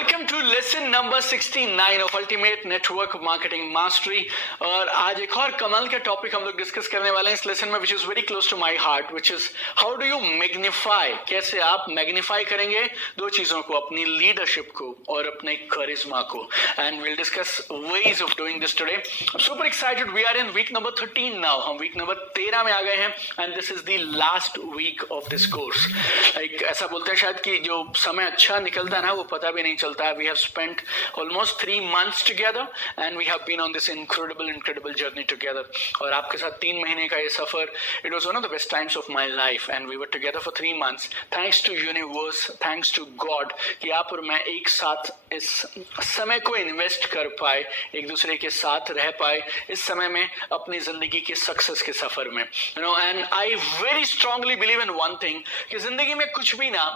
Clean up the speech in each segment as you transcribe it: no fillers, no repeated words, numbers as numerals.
Welcome to lesson number 69 of ultimate network marketing mastery. और आज एक और कमाल का टॉपिक हम लोग डिस्कस करने वाले हैं इस लेसन में, which is very close to my heart, which is how do you magnify. कैसे आप मैग्नीफाई करेंगे दो चीजों को, अपनी लीडरशिप को और अपने करिश्मा को। And will discuss ways of doing this today. Super excited, we are in week number 13 now. हम वीक नंबर 13 में आ गए हैं and this is the last week of this course. एक ऐसा बोलते हैं शायद कि जो समय अच्छा निकलता है ना वो पता भी नहीं चलता है। We have spent almost 3 months together and we have been on this incredible journey together. और आपके साथ 3 महीने का ये सफर, it was one of the best times of my life and we were together for 3 months. Thanks to universe, thanks to God कि आप और मैं एक साथ इस समय को इन्वेस्ट कर पाए, एक दूसरे के साथ रह पाए इस समय में अपनी जिंदगी के सक्सेस के सफर में। You know, and I very strongly believe in one thing कि जिंदगी में कुछ भी ना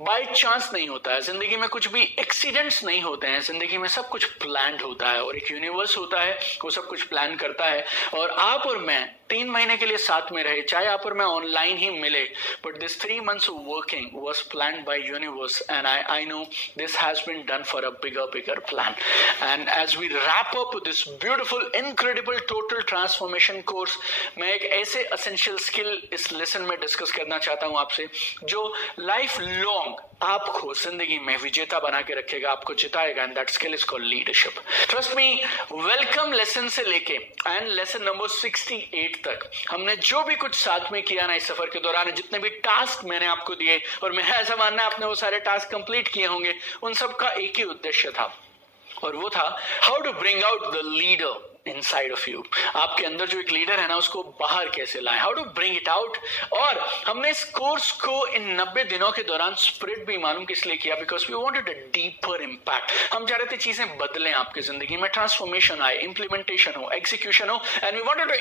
बाय चांस नहीं होता है, जिंदगी में कुछ भी एक्सीडेंट्स नहीं होते हैं, जिंदगी में सब कुछ प्लान्ड होता है और एक यूनिवर्स होता है वो सब कुछ प्लान करता है। और आप और मैं 3 महीने के लिए साथ में रहे, चाहे आप और मैं ऑनलाइन ही मिले, but this 3 months of working was planned by universe and I know this has been done for a bigger plan. And as we wrap up this beautiful incredible total transformation course, मैं एक ऐसे essential skill इस lesson में discuss करना चाहता हूं आपसे जो लाइफ लॉन्ग आपको जिंदगी में विजेता बना के रखेगा, आपको जिताएगा। And that skill is called leadership. Trust me, welcome lesson से लेके एंड लेसन नंबर 68 तक हमने जो भी कुछ साथ में किया ना इस सफर के दौरान, जितने भी टास्क मैंने आपको दिए, और मैं ऐसा मानना है आपने वो सारे टास्क कंप्लीट किए होंगे, उन सब का एक ही उद्देश्य था और वो था how to bring out the leader inside of you. आपके अंदर जो एक लीडर है ना उसको बाहर कैसे लाएं, how to bring it out. और हमने इस कोर्स को इन 90 दिनों के दौरान स्प्रेड भी मालूम किस लिए किया, because we wanted a deeper impact. हम चाह रहे थे चीजें बदलें आपकी जिंदगी में, ट्रांसफॉर्मेशन आए, इंप्लीमेंटेशन हो, एग्जीक्यूशन हो, and we wanted to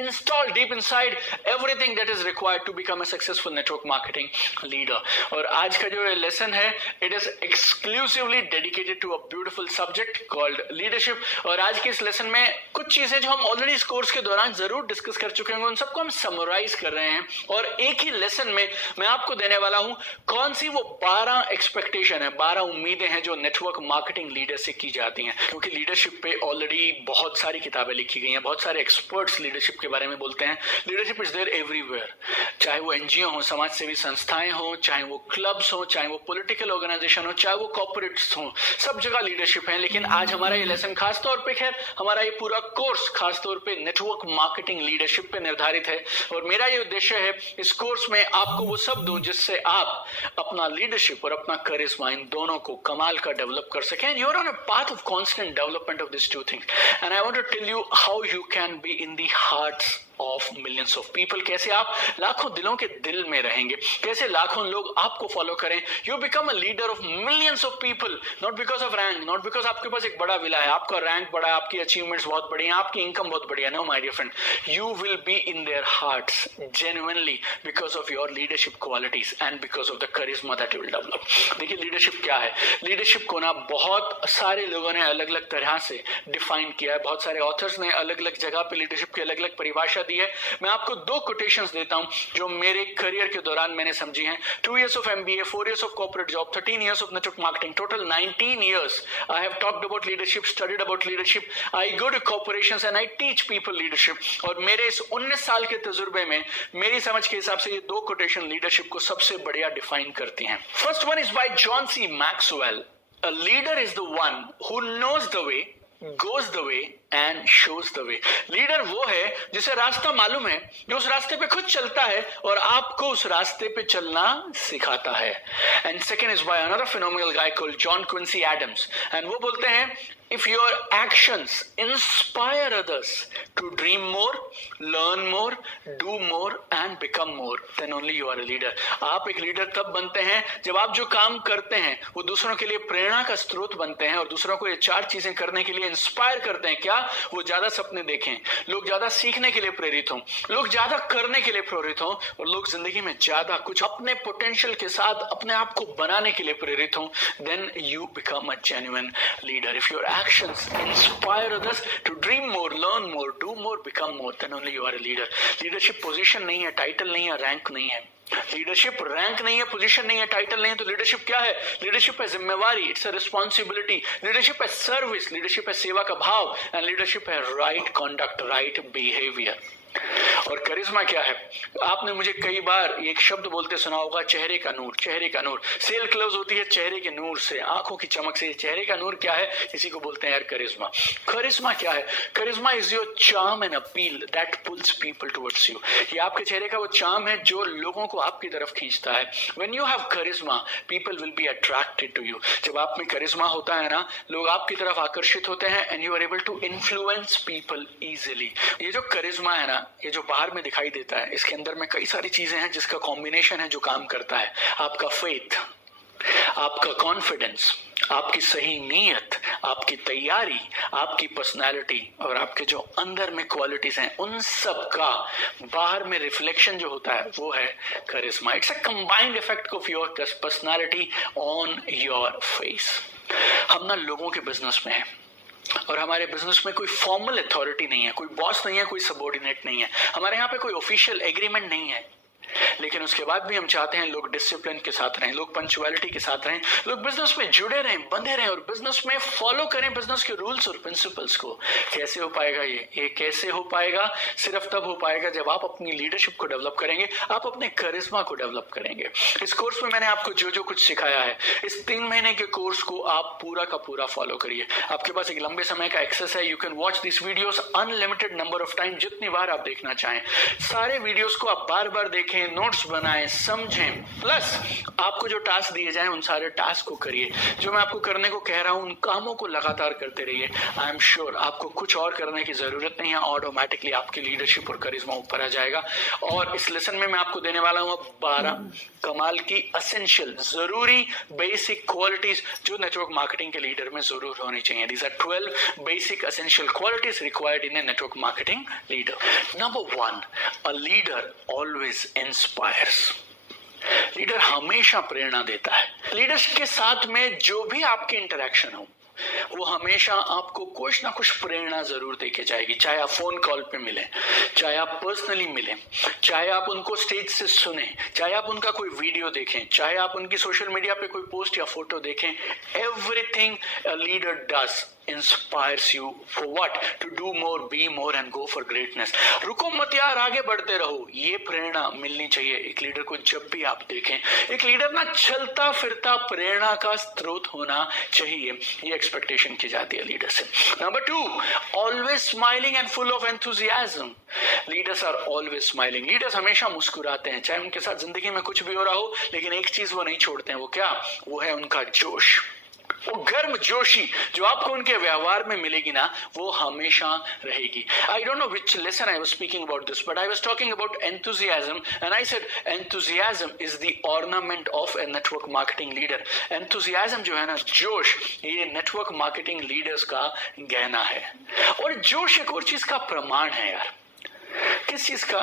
install deep inside everything that is required to become a successful network marketing leader. और आज का जो लेसन है it is exclusively dedicated to a beautiful subject called leadership. और आज के इस लेसन में कुछ चीजें जो हम ऑलरेडी इस कोर्स के दौरान जरूर डिस्कस कर चुके होंगे, उन सबको हम समराइज कर रहे हैं। और एक ही लेसन में मैं आपको देने वाला हूं कौन सी वो 12 एक्सपेक्टेशन है, 12 उम्मीदें हैं जो नेटवर्क मार्केटिंग लीडर से की जाती हैं। क्योंकि लीडरशिप पे ऑलरेडी बहुत सारी किताबें लिखी गई हैं, बहुत सारे एक्सपर्ट्स लीडरशिप के बारे में बोलते हैं। लीडरशिप इज देयर एवरीवेयर, चाहे वो एनजीओ हो, समाज सेवी संस्थाएं हो, चाहे वो क्लब्स हो, चाहे वो पॉलिटिकल ऑर्गेनाइजेशन हो, चाहे वो कॉर्पोरेट्स हो, सब जगह लीडरशिप है। लेकिन आज हमारा ये लेसन खास तौर पे, खैर हमारा ये पूरा कोर्स खास तौर पे नेटवर्क मार्केटिंग लीडरशिप पे निर्धारित है। और मेरा ये उद्देश्य है इस कोर्स में आपको वो सब दूं जिससे आप अपना लीडरशिप और अपना करिश्मा इन दोनों को कमाल का डेवलप कर सकें। You are on a path of constant development of this two things and I want to tell you how you can be in the hearts of millions of people. कैसे आप लाखों दिलों के दिल में रहेंगे, कैसे लाखों लोग आपको फॉलो करें। You become a leader of millions of people, not because of rank, not because आपके पास एक बड़ा विला है, आपका रैंक बड़ा है, आपकी अचीवमेंट्स बहुत बड़ी हैं, आपकी इनकम बहुत बढ़िया। No my dear friend, you will be in their hearts genuinely because of your leadership qualities and because of the करिश्मा दैट यू विल डेवलप। देखिए लीडरशिप क्या है, लीडरशिप को ना बहुत सारे लोगों ने अलग अलग तरह से डिफाइन किया है, बहुत सारे ऑथर्स ने अलग अलग जगह पे लीडरशिप की अलग अलग परिभाषा दी है। मैं आपको 2 कोटेशंस देता हूं जो मेरे करियर के दौरान मैंने समझी हैं। 2 years of MBA, 4 years of corporate job, 13 years of network marketing, total 19 years I have talked about leadership, studied about leadership. I go to corporations and I teach people leadership. और मेरे इस 19 साल के तजुर्बे में मेरी समझ के हिसाब से ये 2 कोटेशन लीडरशिप को सबसे बढ़िया डिफाइन करती हैं। First one is by John C Maxwell, a leader is the one who knows the way, goes the way and shows the way. Leader वो है जिसे रास्ता मालूम है, जो उस रास्ते पे खुद चलता है और आपको उस रास्ते पे चलना सिखाता है। And second is by another phenomenal guy called John Quincy Adams and वो बोलते हैं if your actions inspire others to dream more, learn more, do more and become more, then only you are a leader. आप एक leader तब बनते हैं जब आप जो काम करते हैं वो दूसरों के लिए प्रेरणा का स्रोत बनते हैं और दूसरों को ये 4 चीजें करने के लिए इंस्पायर करते हैं क्या? वो ज्यादा सपने देखें, लोग ज्यादा सीखने के लिए प्रेरित हों, लोग ज्यादा करने के लिए प्रेरित हों, और लोग जिंदगी में ज्यादा कुछ अपने पोटेंशियल के साथ अपने आप को बनाने के लिए प्रेरित हों, then you become a genuine leader. If your actions inspire others to dream more, learn more, do more, become more, then only you are a leader. Leadership position नहीं है, टाइटल नहीं है, रैंक नहीं है. लीडरशिप रैंक नहीं है, position नहीं है, टाइटल नहीं है. तो लीडरशिप क्या है? लीडरशिप है जिम्मेवारी, इट्स अ रिस्पॉन्सिबिलिटी. लीडरशिप है सर्विस, लीडरशिप है सेवा का भाव, एंड लीडरशिप है राइट कॉन्डक्ट, राइट बिहेवियर. और करिश्मा क्या है? आपने मुझे कई बार एक शब्द बोलते सुना होगा, चेहरे का नूर. चेहरे का नूर, सेल क्लोज होती है चेहरे के नूर से, आंखों की चमक से. चेहरे का नूर क्या है? इसी को बोलते हैं यार करिश्मा. करिश्मा क्या है? Charisma is your charm and appeal that pulls people towards you. ये आपके चेहरे का वो चार्म है जो लोगों को आपकी तरफ खींचता है. व्हेन यू हैव करिश्मा, people will be attracted to you. जब आप में करिश्मा होता है ना, लोग आपकी तरफ आकर्षित होते हैं, and you are able to influence people easily. ये जो करिश्मा है ना, ये जो बाहर में दिखाई देता है, इसके अंदर में कई सारी चीजें हैं जिसका कॉम्बिनेशन है जो काम करता है. आपका फेथ, आपका कॉन्फिडेंस, आपकी सही नीयत, आपकी तैयारी, आपकी पर्सनालिटी, और आपके जो अंदर में क्वालिटीज हैं, उन सब का बाहर में रिफ्लेक्शन जो होता है वो है करिश्मा. It's a combined effect of your personality on your face. हम ना लोगों के बिजनेस में हैं, और हमारे बिजनेस में कोई फॉर्मल अथॉरिटी नहीं है, कोई बॉस नहीं है, कोई सबऑर्डिनेट नहीं है, हमारे यहाँ पे कोई ऑफिशियल एग्रीमेंट नहीं है. लेकिन उसके बाद भी हम चाहते हैं लोग डिसिप्लिन के साथ रहें, लोग पंक्चुअलिटी के साथ रहें, लोग बिजनेस में जुड़े रहें, बंधे रहें, और बिजनेस में फॉलो करें बिजनेस के रूल्स और प्रिंसिपल्स को. कैसे हो पाएगा ये कैसे हो पाएगा? सिर्फ तब हो पाएगा जब आप अपनी लीडरशिप को डेवलप करेंगे, आप अपने करिश्मा को डेवलप करेंगे. इस कोर्स में मैंने आपको जो जो कुछ सिखाया है, इस 3 महीने के कोर्स को आप पूरा का पूरा फॉलो करिए. आपके पास एक लंबे समय का एक्सेस है. You can watch this videos unlimited number of time, जितनी बार आप देखना चाहें. सारे वीडियोस को आप बार बार देखें, नोट्स बनाएं, समझें, प्लस आपको जो टास्क दिए जाएं उन सारे टास्क को करिए. जो मैं आपको करने को कह रहा हूं, उन कामों को लगातार करते रहिए. आई एम श्योर आपको कुछ और करने की जरूरत नहीं है, ऑटोमेटिकली आपकी लीडरशिप और करिश्मा ऊपर आ जाएगा. और इस लेसन में मैं आपको देने वाला हूं अब 12 कमाल की एसेंशियल, जरूरी, बेसिक क्वालिटीज जो नेटवर्क मार्केटिंग के लीडर में जरूर होनी चाहिए. These are 12 basic essential qualities required in a network marketing leader. Number 1, a leader always inspires. Leader हमेशा प्रेरणा देता है. लीडर्स के साथ में जो भी आपकी इंटरेक्शन हो, वो हमेशा आपको कुछ ना कुछ प्रेरणा जरूर देके जाएगी. चाहे आप फोन कॉल पे मिलें, चाहे आप पर्सनली मिलें, चाहे आप उनको स्टेज से सुने, चाहे आप उनका कोई वीडियो देखें, चाहे आप उनकी सोशल मीडिया पे कोई पोस्ट या फोटो देखें, everything a leader does inspires you for what? To do more, be more and go for greatness. रुको मत यार, आगे बढ़ते रहो. ये प्रेरणा मिलनी चाहिए एक लीडर को. जब भी आप देखें, एक लीडर ना चलता फिरता प्रेरणा का स्रोत होना चाहिए. ये एक्सपेक्टेशन की जाती है लीडर से. Number 2, always smiling and full of enthusiasm. Leaders are always smiling. Leaders हमेशा मुस्कुराते हैं, चाहे उनके साथ जिंदगी में कुछ भी हो रहा हो, लेकिन एक चीज वो नहीं छोड़ते हैं. वो क्या? वो है उनका जोश. वो गर्म जोशी जो आपको उनके व्यवहार में मिलेगी ना, वो हमेशा रहेगी. I don't know which lesson I was speaking about this, but I was talking about enthusiasm, and I said enthusiasm is the ornament of A network marketing leader. Enthusiasm जो है ना, जोश, ये नेटवर्क मार्केटिंग लीडर्स का गहना है. और जोश एक और चीज का प्रमाण है यार. किस चीज का?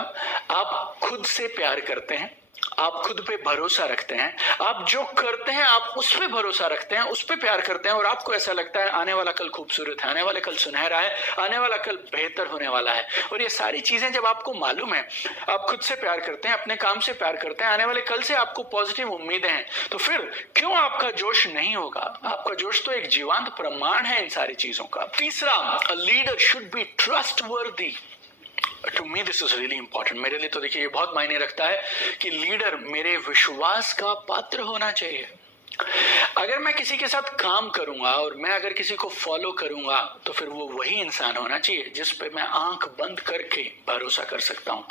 आप खुद से प्यार करते हैं, आप खुद पे भरोसा रखते हैं, आप जो करते हैं आप उस पे भरोसा रखते हैं, उस पे प्यार करते हैं, और आपको ऐसा लगता है आने वाला कल खूबसूरत है, आने वाला कल सुनहरा है, आने वाला कल बेहतर होने वाला है. और ये सारी चीजें जब आपको मालूम है, आप खुद से प्यार करते हैं, अपने काम से प्यार करते हैं, आने वाले कल से आपको पॉजिटिव उम्मीदें हैं, तो फिर क्यों आपका जोश नहीं होगा? आपका जोश तो एक जीवंत प्रमाण है इन सारी चीजों का. तीसरा, a leader should be trustworthy. To me this is really important. मेरे लिए तो देखिए ये बहुत मायने रखता है कि लीडर मेरे विश्वास का पात्र होना चाहिए. अगर मैं किसी के साथ काम करूंगा और मैं अगर किसी को फॉलो करूंगा, तो फिर वो वही इंसान होना चाहिए जिस पे मैं आंख बंद करके भरोसा कर सकता हूं.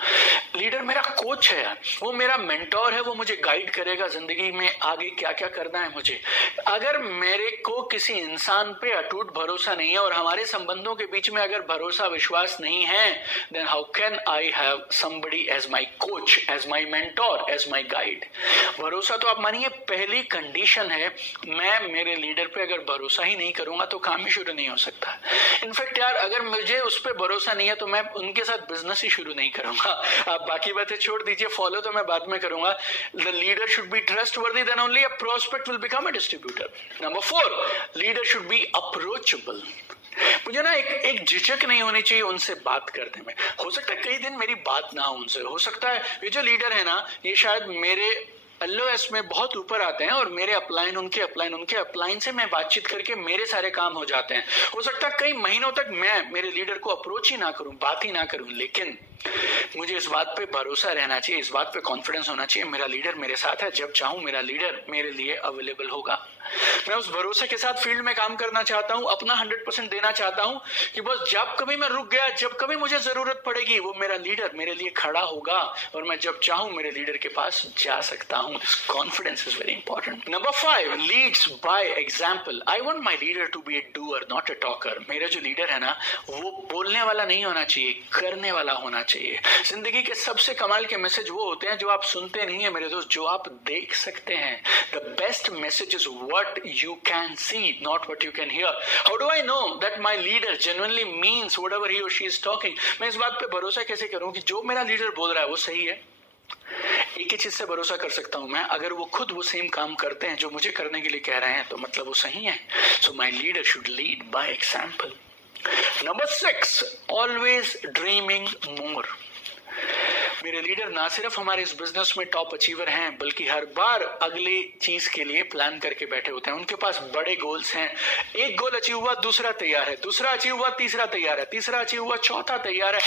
लीडर मेरा कोच है, वो मेरा मेंटोर है, वो मुझे गाइड करेगा जिंदगी में आगे क्या क्या करना है मुझे. अगर मेरे को किसी इंसान पे अटूट भरोसा नहीं है और हमारे संबंधों के बीच में अगर भरोसा विश्वास नहीं है, then how can I have somebody as my coach, as my mentor, as my guide. भरोसा तो आप मानिए पहली कंडीशन डेफिनेशन है, मैं मेरे लीडर पे अगर भरोसा ही नहीं करूंगा तो काम ही शुरू नहीं हो सकता। इनफैक्ट यार, अगर मुझे उस पर भरोसा नहीं है तो मैं उनके साथ बिजनेस ही शुरू नहीं करूंगा। आप बाकी बातें छोड़ दीजिए, फॉलो तो मैं बाद में करूंगा। The leader should be trustworthy, then only a prospect will become a distributor. Number 4, leader should be approachable. मुझे ना एक झिझक नहीं होनी चाहिए उनसे बात करने में। हो सकता है कई दिन मेरी बात ना हो उनसे, हो सकता है ये जो लीडर है ना, ये शायद मेरे एलओएस में बहुत ऊपर आते हैं और मेरे अपलाइन उनके अपलाइन से मैं बातचीत करके मेरे सारे काम हो जाते हैं। हो सकता है कई महीनों तक मैं मेरे लीडर को अप्रोच ही ना करूं, बात ही ना करूं, लेकिन मुझे इस बात पे भरोसा रहना चाहिए, इस बात पे कॉन्फिडेंस होना चाहिए, मेरा लीडर मेरे साथ है, जब चाहूं मेरा लीडर मेरे लिए अवेलेबल होगा। मैं उस भरोसे के साथ फील्ड में काम करना चाहता हूं, अपना 100% देना चाहता हूं कि बस जब कभी मैं रुक गया, जब कभी मुझे जरूरत पड़ेगी, वो मेरा लीडर मेरे लिए खड़ा होगा और मैं जब चाहूं मेरे लीडर के पास जा सकता हूं। This confidence is very important. Number 5, leads by example. I want my leader to be a doer not a talker. मेरा जो लीडर है ना, वो बोलने वाला नहीं होना चाहिए, करने वाला होना चाहिए। जिंदगी के सबसे कमाल के मैसेज वो होते हैं जो आप सुनते नहीं है मेरे दोस्त, जो आप देख सकते हैं। The best message is what you can see, not what you can hear. How do I know that my leader genuinely means whatever he or she is talking? मैं इस बात पे भरोसा कैसे करूं कि जो मेरा लीडर बोल रहा है वो सही है? एक ही चीज से भरोसा कर सकता हूं मैं, अगर वो खुद वो सेम काम करते हैं जो मुझे करने के लिए कह रहे हैं तो मतलब वो सही है। So my leader should lead by example. Number 6, always dreaming more. मेरे लीडर ना सिर्फ हमारे इस बिजनेस में टॉप अचीवर हैं, बल्कि हर बार अगली चीज के लिए प्लान करके बैठे होते हैं। उनके पास बड़े गोल्स हैं। एक गोल अचीव हुआ, दूसरा तैयार है, दूसरा अचीव हुआ, तीसरा तैयार है, तीसरा अचीव हुआ, चौथा तैयार है।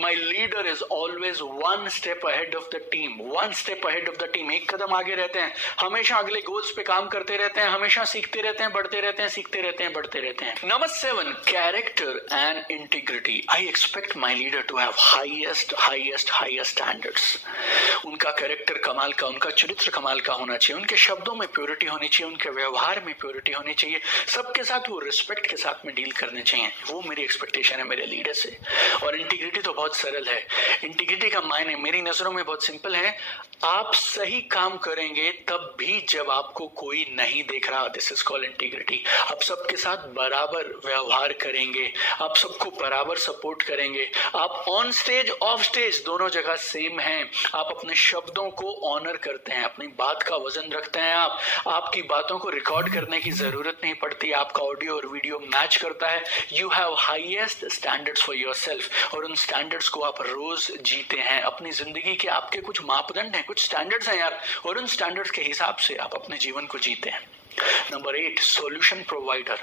My leader is always one step ahead of the team, one step ahead of the team. एक कदम आगे रहते हैं, हमेशा अगले गोल्स पे काम करते रहते हैं, हमेशा सीखते रहते हैं, बढ़ते रहते हैं, सीखते रहते हैं, बढ़ते रहते हैं। Number 7, character and integrity. I expect my leader to have highest standards. उनका कैरेक्टर कमाल का, उनका चरित्र कमाल का होना चाहिए, उनके शब्दों में प्योरिटी होनी चाहिए, उनके व्यवहार में प्योरिटी होनी चाहिए, सबके साथ वो रिस्पेक्ट के साथ में डील करने चाहिए। वो मेरी एक्सपेक्टेशन है मेरे लीडर से। और इंटीग्रिटी तो बहुत सरल है। इंटीग्रिटी का मायने मेरी नजरों में बहुत सिंपल है। आप सही काम करेंगे तब भी जब आपको कोई नहीं देख रहा, दिस इज कॉल्ड इंटीग्रिटी। आप सबके साथ बराबर व्यवहार करेंगे, आप सबको बराबर सपोर्ट करेंगे, आप ऑन स्टेज ऑफ स्टेज दोनों जगह सेम हैं, आप अपने शब्दों को ऑनर करते हैं, अपनी बात का वजन रखते हैं, आपकी बातों को रिकॉर्ड करने की जरूरत नहीं पड़ती, आपका ऑडियो और वीडियो मैच करता है। You have highest standards for yourself, और उन स्टैंडर्ड्स को आप रोज जीते हैं। अपनी जिंदगी के आपके कुछ मापदंड हैं, कुछ स्टैंडर्ड्स हैं यार, और उन स्टैंडर्ड्स के हिसाब से आप अपने जीवन को जीते हैं। Number 8, solution provider.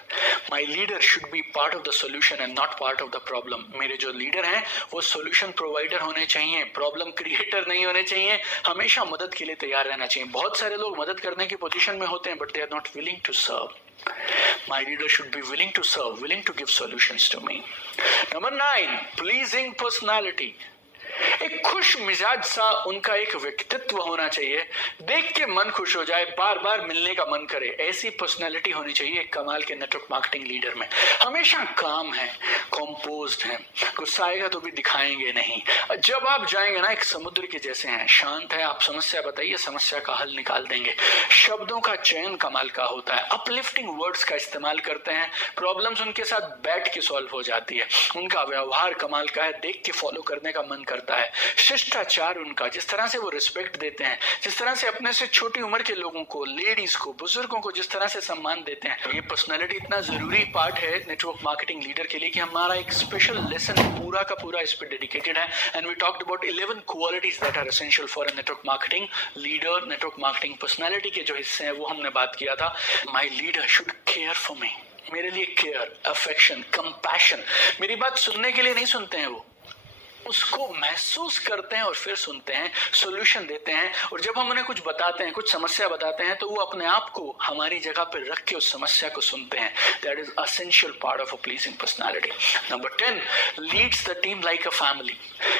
My leader should be part of the solution and not part of the problem. मेरे जो लीडर हैं वो solution provider होने चाहिए, problem creator नहीं होने चाहिए। हमेशा मदद के लिए तैयार रहना चाहिए। बहुत सारे लोग मदद करने की पोजीशन में होते हैं, but they are not willing to serve. My leader should be willing to serve, willing to give solutions to me. Number 9, pleasing personality. एक खुश मिजाज सा उनका एक व्यक्तित्व होना चाहिए, देख के मन खुश हो जाए, बार बार मिलने का मन करे। ऐसी पर्सनालिटी होनी चाहिए एक कमाल के नेटवर्क मार्केटिंग लीडर में। हमेशा काम है, कंपोज्ड है, गुस्सा आएगा तो भी दिखाएंगे नहीं। जब आप जाएंगे ना, एक समुद्र के जैसे हैं, शांत है, आप समस्या बताइए, समस्या का हल निकाल देंगे। शब्दों का चयन कमाल का होता है, अपलिफ्टिंग वर्ड्स का इस्तेमाल करते हैं, प्रॉब्लम्स उनके साथ बैठ के सॉल्व हो जाती है। उनका व्यवहार कमाल का है, देख के फॉलो करने का मन करता है। शिष्टाचार उनका, जिस तरह से वो रिस्पेक्ट देते हैं, जिस तरह से अपने से छोटी उम्र के लोगों को, लेडीज को, बुजुर्गों को जिस तरह से सम्मान देते हैं, ये पर्सनालिटी इतना जरूरी पार्ट है नेटवर्क मार्केटिंग लीडर के लिए कि हमारा एक स्पेशल लेसन पूरा का पूरा इस पे डेडिकेटेड है। And we talked about 11 qualities that are essential for a network marketing leader. Network marketing personality के जो हिस्से हैं वो हमने बात किया था। My leader should care for me, मेरे लिए केयर, अफेक्शन, कंपैशन। मेरी बात सुनने के लिए नहीं सुनते हैं, वो उसको महसूस करते हैं और फिर सुनते हैं, सॉल्यूशन देते हैं। और जब हम उन्हें कुछ बताते हैं, कुछ समस्या बताते हैं, तो वो अपने आप को हमारी जगह पर रख के उस समस्या को सुनते हैं। That is essential part of a pleasing personality. Number 10, leads the team like a family.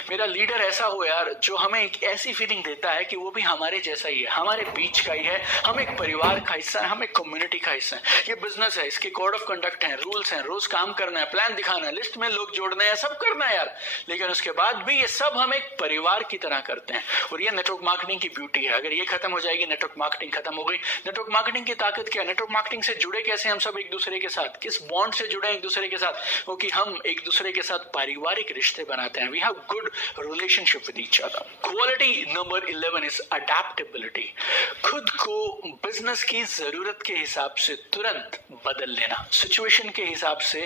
मेरा लीडर ऐसा हो यार जो हमें एक ऐसी फीलिंग देता है कि वो भी हमारे जैसा ही है, हमारे बीच का ही है, हम एक परिवार का हिस्सा है, हम एक कम्युनिटी का हिस्सा है। ये बिजनेस है, इसके कोड ऑफ कंडक्ट है, रूल्स हैं, रोज काम करना है, प्लान दिखाना है, लिस्ट में लोग जोड़ने हैं, सब करना है यार, लेकिन उसके बाद भी ये सब हम एक परिवार की तरह करते हैं। और ये नेटवर्क मार्केटिंग की ब्यूटी है। अगर ये खत्म हो जाएगी, नेटवर्क मार्केटिंग खत्म हो गई। नेटवर्क मार्केटिंग की ताकत क्या है? नेटवर्क मार्केटिंग से जुड़े कैसे हम सब एक दूसरे के साथ, किस बॉन्ड से जुड़े एक दूसरे के साथ? क्योंकि हम एक दूसरे के साथ पारिवारिक रिश्ते बनाते हैं। We have good relationship with each other. Quality number 11 is adaptability. खुद को बिजनेस की जरूरत के हिसाब से तुरंत बदल लेना, सिचुएशन के हिसाब से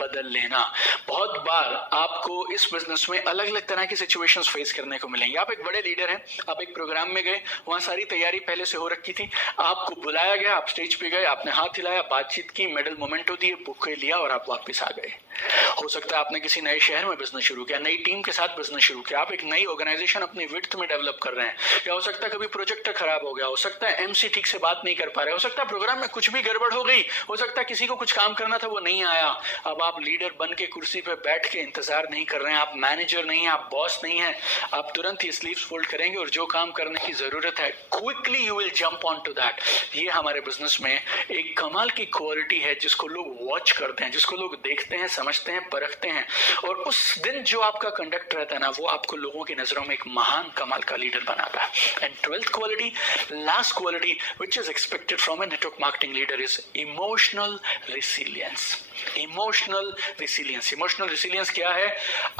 बदल लेना। बहुत बार आपको इस बिजनेस में अलग अलग तरह की सिचुएशंस फेस करने को मिलेंगी। आप एक बड़े लीडर हैं, आप एक प्रोग्राम में गए, वहां सारी तैयारी पहले से हो रखी थी, आपको बुलाया गया, आप स्टेज पे गए, आपने हाथ हिलाया, बातचीत की, मेडल मोमेंटो दिए, बुके लिया और आप वापस आ गए। हो सकता है आपने किसी नए शहर में बिजनेस शुरू किया, नई टीम के साथ बिजनेस शुरू किया, आप एक नई ऑर्गेनाइजेशन अपनी विड्थ में डेवलप कर रहे हैं, या हो सकता है कभी प्रोजेक्टर खराब हो गया, हो सकता है एमसी ठीक से बात नहीं कर पा रहे, हो सकता है प्रोग्राम में कुछ भी गड़बड़ हो गई, हो सकता है किसी को कुछ काम करना था वो नहीं आया। अब आप लीडर बन के कुर्सी पे बैठ के इंतजार नहीं कर रहे हैं, आप मैनेजर नहीं है, आप बॉस नहीं है, आप तुरंत ही स्लीव्स फोल्ड करेंगे और जो काम करने की जरूरत है quickly you will jump on to that. ये हमारे बिजनेस में एक कमाल की क्वालिटी है जिसको लोग वॉच करते हैं, जिसको लोग देखते हैं, समझते हैं, परखते हैं, और उस दिन जो आपका कंडक्ट रहता है ना, वो आपको लोगों की नजरों में एक महान कमाल का लीडर बनाता है। And 12th quality, last quality which is expected from A network marketing leader is emotional resilience. Emotional resilience, emotional resilience क्या है?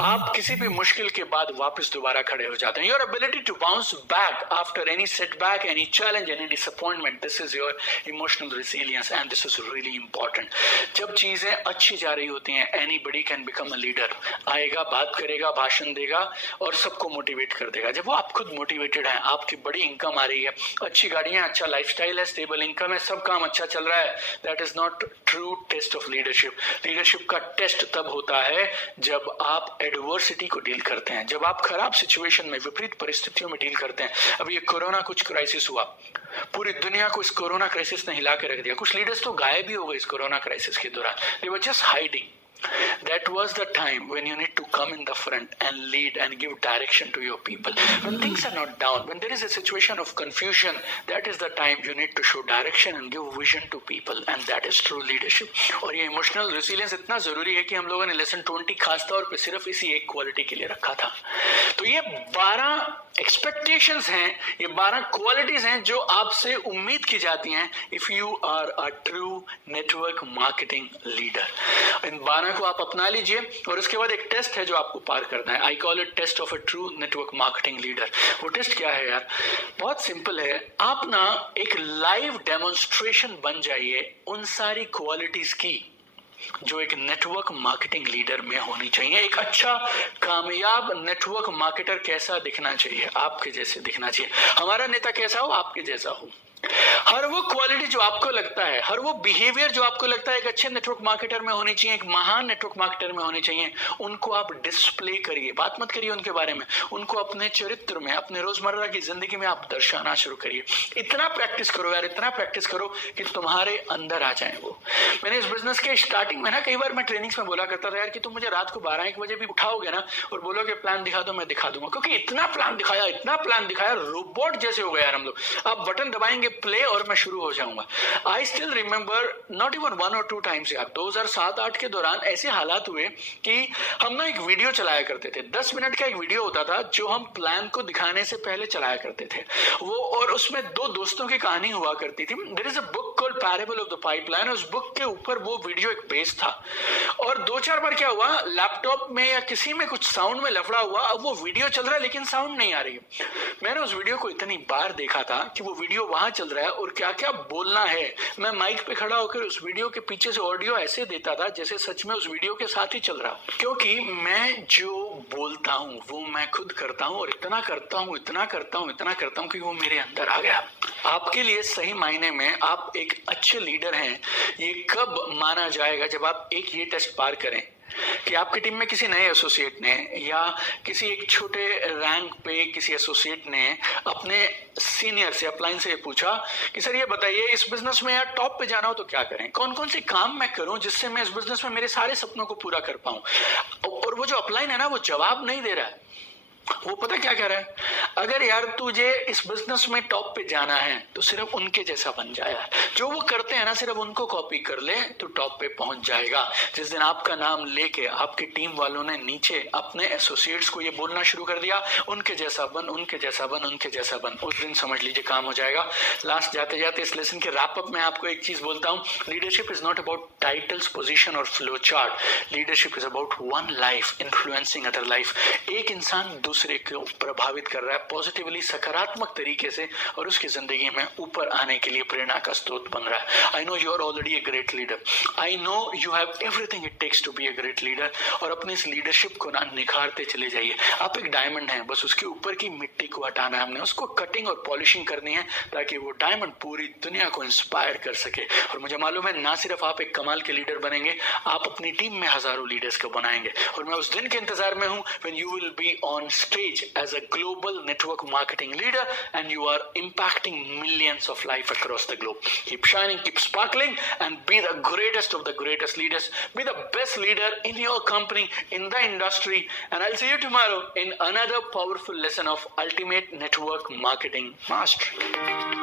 आप किसी भी मुश्किल के बाद वापस दोबारा खड़े हो जाते हैं। Your ability to bounce back after any setback, any challenge, any disappointment, this is your emotional resilience and this is really important. जब चीजें अच्छी जा रही होती हैं, anybody can become a leader. आएगा, बात करेगा, भाषण देगा और सबको मोटिवेट कर देगा। जब वो आप खुद मोटिवेटेड हैं, आपकी बड़ी इनकम आ रही है, अच्छी गाड़ियां, अच्छा लाइफस्टाइल है, स्टेबल इनकम है, सब काम अच्छा चल रहा है, that is not true test of leadership. Leadership का टेस्ट तब होता है जब आप एडवर्सिटी को डील करते हैं, जब आप खराब सिचुएशन में, विपरीत परिस्थितियों में डील करते हैं। अब ये कोरोना कुछ क्राइसिस हुआ, पूरी दुनिया को इस कोरोना क्राइसिस ने हिला के रख दिया। कुछ लीडर्स तो गायब भी हो गए इस कोरोना क्राइसिस के दौरान। They were just hiding. That was the time when you need to come in the front and lead and give direction to your people. When things are not down, when there is a situation of confusion, that is the time you need to show direction and give vision to people, and that is true leadership. और ये emotional resilience इतना जरूरी है कि हम लोगों ने lesson 20 खास तौर पे सिर्फ इसी एक क्वालिटी के लिए रखा था। तो ये 12 एक्सपेक्टेशंस हैं, ये 12 क्वालिटीज हैं जो आपसे उम्मीद की जाती हैं if you are a true network marketing leader. इन 12 को आप अपना लीजिए और उसके बाद एक टेस्ट है जो आपको पार करना है। I call it taste of a true network marketing leader. वो टेस्ट क्या है यार? बहुत सिंपल है। आप ना एक लाइव डेमोन्स्ट्रेशन बन जाइए उन सारी क्वालिटीज की जो एक नेटवर्क मार्केटिंग लीडर में होनी चाहिए। एक अच्छा कामयाब नेटवर्क मार्केटर कैसा दिखना चाहिए? आपके जैसे दिखना चाहिए। हमारा नेता कैसा हो? आपके जैसा हो। हर वो क्वालिटी जो आपको लगता है, हर वो बिहेवियर जो आपको लगता है एक अच्छे नेटवर्क मार्केटर में होनी चाहिए, एक महान नेटवर्क मार्केटर में होनी चाहिए, उनको आप डिस्प्ले करिए। बात मत करिए उनके बारे में, उनको अपने चरित्र में, अपने रोजमर्रा की जिंदगी में आप दर्शाना शुरू करिए। इतना प्रैक्टिस करो यार, इतना प्रैक्टिस करो कि तुम्हारे अंदर आ जाए वो। मैंने इस बिजनेस के स्टार्टिंग में ना कई बार मैं ट्रेनिंग्स में बोला करता था यार कि तुम मुझे रात को 12-1 बजे भी उठाओगे ना और बोलोगे प्लान दिखा दो, मैं दिखा दूंगा। क्योंकि इतना प्लान दिखाया, इतना प्लान दिखाया, रोबोट जैसे हो गए यार हम लोग। आप बटन दबाएंगे प्ले और मैं शुरू हो जाऊंगा। I still remember not even 1 or 2 times यार, 2007-8 के दौरान ऐसे हालात हुए कि हम ना एक वीडियो चलाया करते थे। 10 मिनट का एक वीडियो होता था जो हम प्लान को दिखाने से पहले चलाया करते थे वो, और उसमें 2 दोस्तों की कहानी हुआ करती थी। There is a book called parable of the pipeline. उस बुक के ऊपर वो वीडियो एक बेस था और 2-4 बार क्या हुआ, लैपटॉप में या किसी में कुछ साउंड में लफड़ा हुआ। अब वो वीडियो चल रहा है लेकिन साउंड नहीं आ रही। मैंने उस वीडियो को इतनी बार देखा था कि वो वीडियो वहां चल रहा है और क्या क्या बोलना है, मैं माइक पे खड़ा होकर उस वीडियो के पीछे से ऑडियो ऐसे देता था जैसे सच में उस वीडियो के साथ ही चल रहा। क्योंकि मैं जो बोलता हूं वो मैं खुद करता हूं और इतना करता हूं, इतना करता हूं, इतना करता हूं कि वो मेरे अंदर आ गया। आपके लिए सही मायने में आप एक अच्छे लीडर हैं ये कब माना जाएगा? जब आप एक ये टेस्ट पार करें कि आपकी टीम में किसी नए एसोसिएट ने या किसी एक छोटे रैंक पे किसी एसोसिएट ने अपने सीनियर से, अपलाइन से पूछा कि सर ये बताइए इस बिजनेस में यार टॉप पे जाना हो तो क्या करें, कौन कौन से काम मैं करूं जिससे मैं इस बिजनेस में मेरे सारे सपनों को पूरा कर पाऊं। और वो जो अपलाइन है ना वो जवाब नहीं दे रहा है, वो पता क्या कह रहा है, अगर यार तुझे इस बिजनेस में टॉप पे जाना है तो सिर्फ उनके जैसा बन जाए यार, जो वो करते हैं ना सिर्फ उनको कॉपी कर ले तो टॉप पे पहुंच जाएगा। जिस दिन आपका नाम लेके आपकी टीम वालों ने नीचे अपने एसोसिएट्स को ये बोलना शुरू कर दिया, उनके जैसा बन, उनके जैसा बन, उनके जैसा बन, उस दिन समझ लीजिए काम हो जाएगा। लास्ट जाते जाते इस लेसन के रैप अप में आपको एक चीज बोलता हूँ, leadership is not about titles, position और flow chart. Leadership is about one life influencing other life. एक इंसान दूसरे को प्रभावित कर रहा है पॉजिटिवली, सकारात्मक तरीके से, और उसकी जिंदगी में ऊपर आने के लिए प्रेरणा का स्रोत बन रहा है। I know you are already a great leader, I know you have everything it takes to be a great leader. और अपनी इस लीडरशिप को ना निखारते चले जाइए। आप एक डायमंड हैं, बस उसके ऊपर की मिट्टी को हटाना है हमने, उसको कटिंग और पॉलिशिंग करनी है ताकि वो डायमंड पूरी दुनिया को इंस्पायर कर सके। और मुझे मालूम है ना सिर्फ आप एक कमाल के लीडर बनेंगे, आप अपनी टीम में हजारों लीडर्स को बनाएंगे। और मैं उस दिन के इंतजार में हूं when you will be on stage as a global network marketing leader and you are impacting millions of life across the globe. Keep shining, keep sparkling, and be the greatest of the greatest leaders. Be the best leader in your company, in the industry, and I'll see you tomorrow in another powerful lesson of Ultimate Network Marketing Mastery.